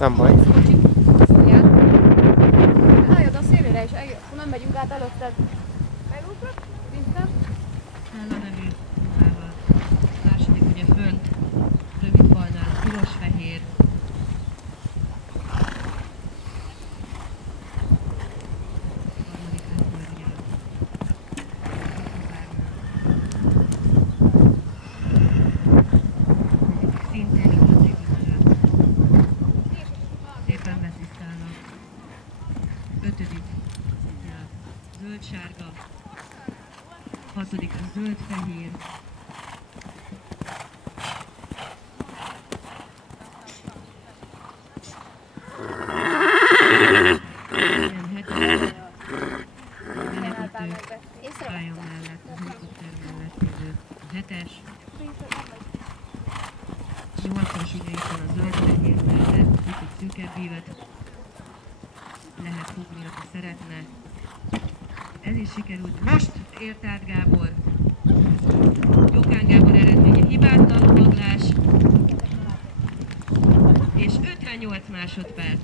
Nem baj. Álljad a szélére is, nem megyünk át előtted. Megugrok? Vintem? Ella nevű ruhával. Második ugye fönt, rövid baldán, piros-fehér. Harmadik hörnyel. Szintén igazi vizsgát. Szépen beszisztálnak. Ötödik zöld-sárga. Hatodik a zöld-fehér. Ilyen hetes. Pálya mellett, a helikopter mellett jövő. A hetes. Nyolcas ugye itt van a zöld-fehér mellett, picit szűkebb ívet. Lehet fogni, aki szeretne. Ez is sikerült. Most ért át Gábor. Jókán Gábor eredménye hibátlan lovaglás. És 58 másodperc.